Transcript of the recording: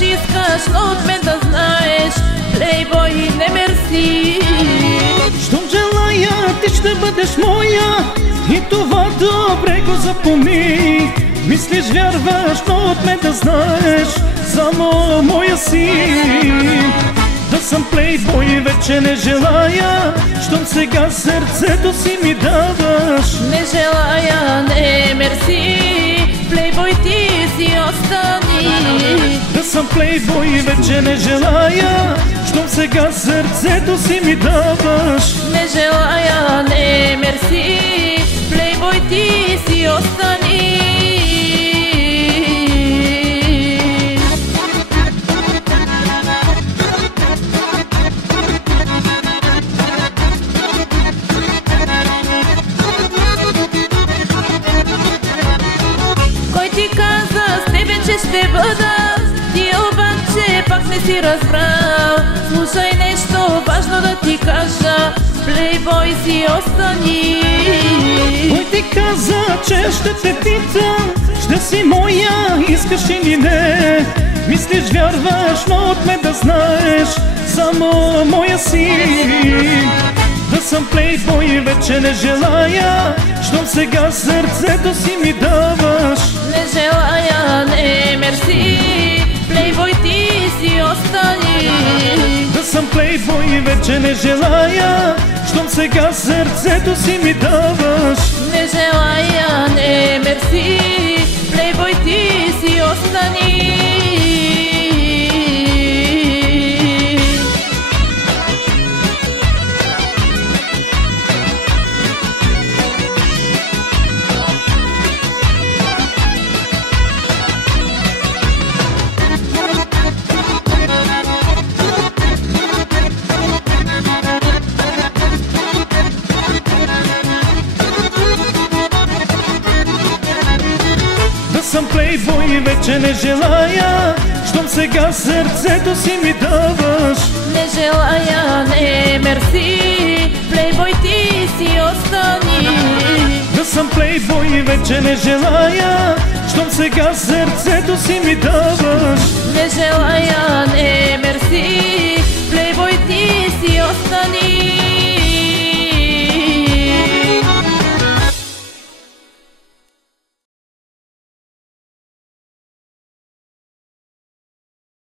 искаш, но от мен да знаеш, плейбой не мерси. Щом желая, ти ще бъдеш моя, и това добре го запомни. Мислиш, вярваш, но от мен да знаеш, само моя си. Да съм плейбой вече не желая, щом сега сърцето си ми даваш. Не желая, не мерси, плейбой ти си остани. Да съм плейбой вече не желая, щом сега сърцето си ми даваш. Не желая, не мерси, плейбой ти си остани. Кой ти каза с тебе, че ще бъда? Ти обаче пак не си разбрал. Слушай нещо важно да ти кажа, плейбой си остани. Кой ти каза, че ще те питам, ще си моя, искаш или не? Мислиш, вярваш, но от мен да знаеш, само моя си. Да съм плейбой вече не желая, щом сега сърцето си ми даваш. Не желая, не мерси, плейбой ти си остани. Да съм плейбой вече не желая, щом сега сърцето си ми даваш. Не желая, не мерси, плейбой ти си остани. Съм плейбой вече не желая, щом сега сърцето си ми даваш. Не желая, не мерси, плейбой ти си остани. Да съм плейбой вече не желая, щом сега сърцето си ми даваш. Не желая, не мерси, плейбой ти си остани.